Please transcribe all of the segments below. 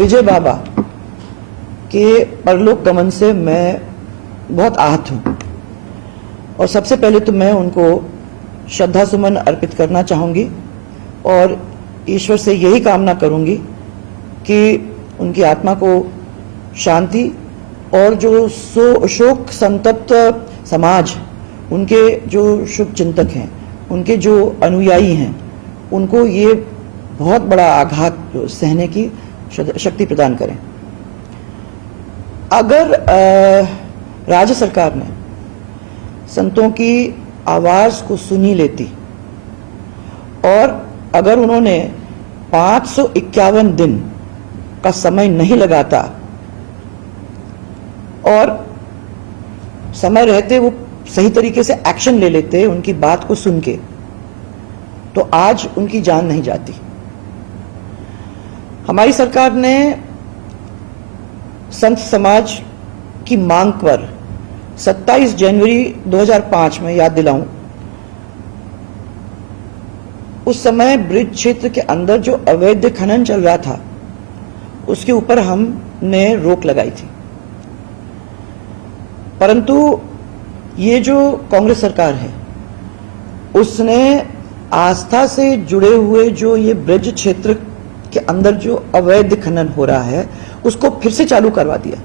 विजय बाबा के परलोक गमन से मैं बहुत आहत हूं और सबसे पहले तो मैं उनको श्रद्धा सुमन अर्पित करना चाहूंगी और ईश्वर से यही कामना करूंगी कि उनकी आत्मा को शांति और जो शोक संतप्त समाज, उनके जो शुभ चिंतक हैं, उनके जो अनुयायी हैं, उनको ये बहुत बड़ा आघात सहने की शक्ति प्रदान करें। अगर राज्य सरकार ने संतों की आवाज को सुनी लेती और अगर उन्होंने 551 दिन का समय नहीं लगाता और समय रहते वो सही तरीके से एक्शन ले लेते उनकी बात को सुन के, तो आज उनकी जान नहीं जाती। हमारी सरकार ने संत समाज की मांग पर 27 जनवरी 2005 में, याद दिलाऊं, उस समय ब्रिज क्षेत्र के अंदर जो अवैध खनन चल रहा था उसके ऊपर हमने रोक लगाई थी। परंतु ये जो कांग्रेस सरकार है उसने आस्था से जुड़े हुए जो ये ब्रिज क्षेत्र के अंदर जो अवैध खनन हो रहा है उसको फिर से चालू करवा दिया।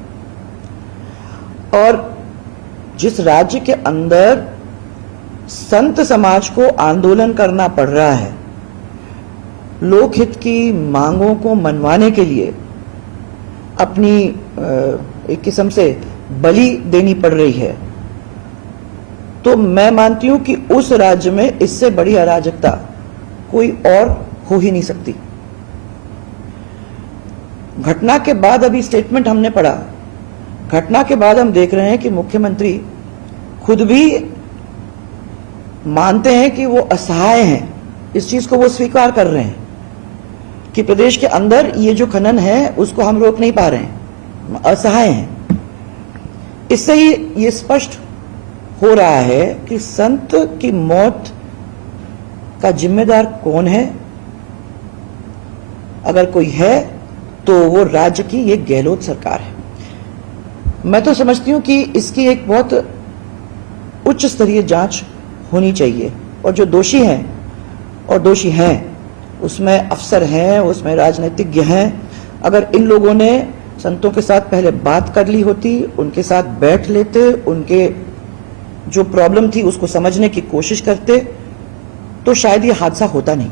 और जिस राज्य के अंदर संत समाज को आंदोलन करना पड़ रहा है, लोकहित की मांगों को मनवाने के लिए अपनी एक किस्म से बलि देनी पड़ रही है, तो मैं मानती हूं कि उस राज्य में इससे बड़ी अराजकता कोई और हो ही नहीं सकती। घटना के बाद अभी स्टेटमेंट हमने पढ़ा, घटना के बाद हम देख रहे हैं कि मुख्यमंत्री खुद भी मानते हैं कि वो असहाय हैं, इस चीज को वो स्वीकार कर रहे हैं कि प्रदेश के अंदर ये जो खनन है उसको हम रोक नहीं पा रहे हैं, असहाय हैं। इससे ही ये स्पष्ट हो रहा है कि संत की मौत का जिम्मेदार कौन है। अगर कोई है तो वो राज्य की ये गहलोत सरकार है। मैं तो समझती हूं कि इसकी एक बहुत उच्च स्तरीय जांच होनी चाहिए और जो दोषी हैं उसमें अफसर हैं, उसमें राजनीतिज्ञ हैं। अगर इन लोगों ने संतों के साथ पहले बात कर ली होती, उनके साथ बैठ लेते, उनके जो प्रॉब्लम थी उसको समझने की कोशिश करते, तो शायद ये हादसा होता नहीं।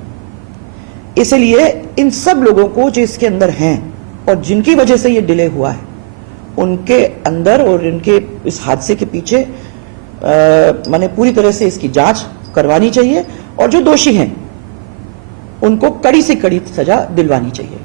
इसलिए इन सब लोगों को जो इसके अंदर हैं और जिनकी वजह से ये डिले हुआ है, उनके अंदर और इनके इस हादसे के पीछे माने पूरी तरह से इसकी जांच करवानी चाहिए और जो दोषी हैं उनको कड़ी से कड़ी सजा दिलवानी चाहिए।